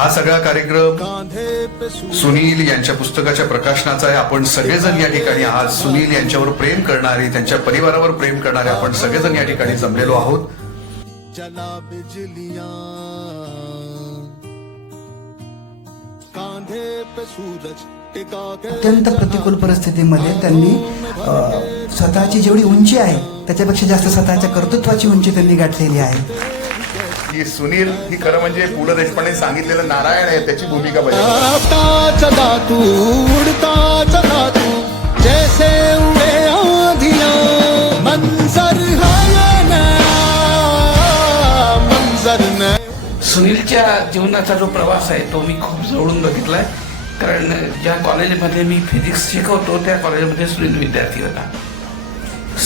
हा सगळा कार्यक्रम सुनील यांच्या पुस्तकाच्या प्रकाशनाचा आहे. आपण सगळेजण या ठिकाणी आहात. सुनील यांच्यावर प्रेम करणारे, त्यांच्या परिवारावर प्रेम करणारे आपण सगळेजण या ठिकाणी जमलेलो आहोत. अत्यंत प्रतिकूल परिस्थितीमध्ये त्यांनी स्वतःची जेवढी उंची आहे त्याच्यापेक्षा जास्त स्वतःच्या कर्तृत्वाची उंची त्यांनी गाठलेली आहे. की सुनील ही खरं म्हणजे पु ल देशपांडे सांगितलेलं नारायण आहे, त्याची भूमिका सुनीलच्या जीवनाचा जो प्रवास आहे तो मी खूप जवळून बघितलाय. कारण ज्या कॉलेजमध्ये मी फिजिक्स शिकवतो त्या कॉलेजमध्ये सुनील विद्यार्थी होता.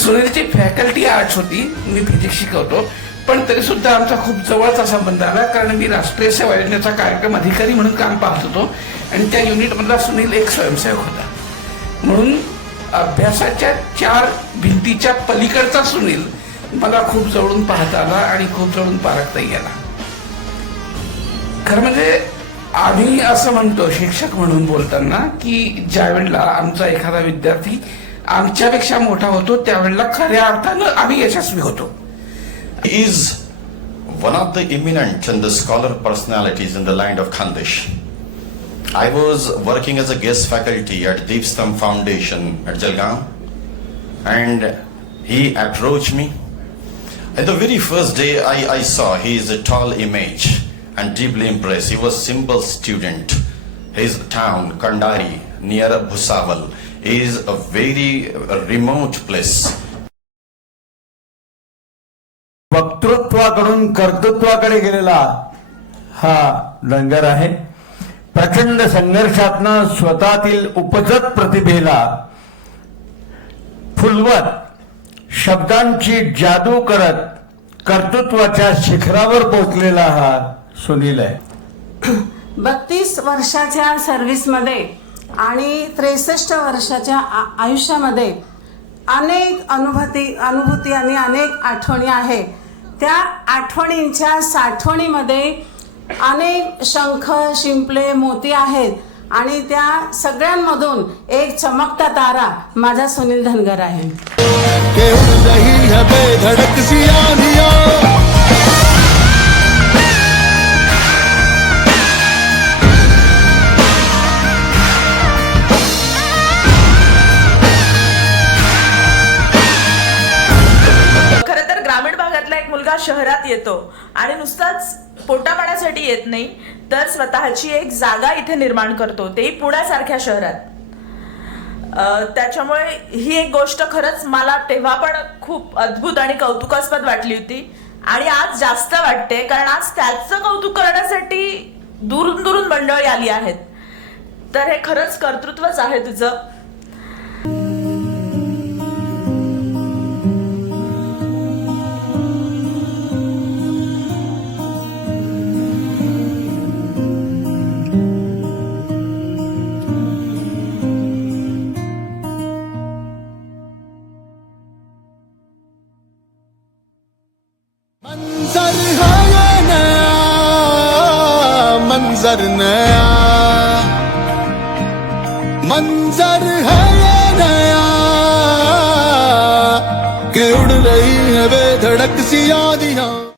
सुनीलची फॅकल्टी आर्ट्स होती, मी फिजिक्स शिकवतो, पण तरी सुद्धा आमचा खूप जवळचा संबंध आला. कारण मी राष्ट्रीय सेवा योजनेचा कार्यक्रम अधिकारी म्हणून काम पाहत होतो आणि त्या युनिटमधला सुनील एक स्वयंसेवक होता. म्हणून अभ्यासाच्या 4 भिंतीच्या पलीकडचा सुनील मला खूप जवळून पाहता आला आणि खूप जवळून पारखताही गेला. खरं म्हणजे आम्ही असं म्हणतो शिक्षक म्हणून बोलताना की ज्या वेळेला आमचा एखादा विद्यार्थी आमच्यापेक्षा मोठा होतो त्यावेळेला खऱ्या अर्थानं आम्ही यशस्वी होतो. He is one of the eminent and the scholar personalities in the land of Khandesh. I was working as a guest faculty at Deepstam Foundation at Jalgaon, and he approached me. And the very first day I saw he is a tall image and deeply impressed. He was simple student. His town, Kandari, near Bhusaval, is a very remote place. वक्तृत्वाकडून कर्तृत्वाकडे गेलेला हा धनगर आहे. प्रचंड संघर्षातनं स्वतःतील उपजत प्रतिभेला फुलवत शब्दांची जादू करत कर्तृत्वाच्या शिखरावर पोहोचलेला हा सुनील आहे. 32 वर्षाच्या सर्व्हिसमध्ये आणि 63 वर्षाच्या आयुष्यामध्ये अनेक अनुभूती आणि अनेक आठवणी आहेत. त्या आठवणींच्या साठवणीमध्ये अनेक शंख, शिंपले, मोती आहेत आणि त्या सगळ्यांमधून एक चमकता तारा माझा सुनील धनगर आहे. शहरात येतो आणि नुसताच पोटापाण्यासाठी येत नाही तर स्वतःची एक जागा इथे निर्माण करतो, तेही पुण्यासारख्या शहरात. त्याच्यामुळे ही एक गोष्ट खरंच मला तेव्हा पण खूप अद्भुत आणि कौतुकास्पद वाटली होती आणि आज जास्त वाटते. कारण आज त्याचं कौतुक करण्यासाठी दुरून दुरून मंडळी आली आहेत. तर हे खरंच कर्तृत्वच आहे तुझं. मंजर है नया कि उड़ रही है बेधड़क सी यादियां.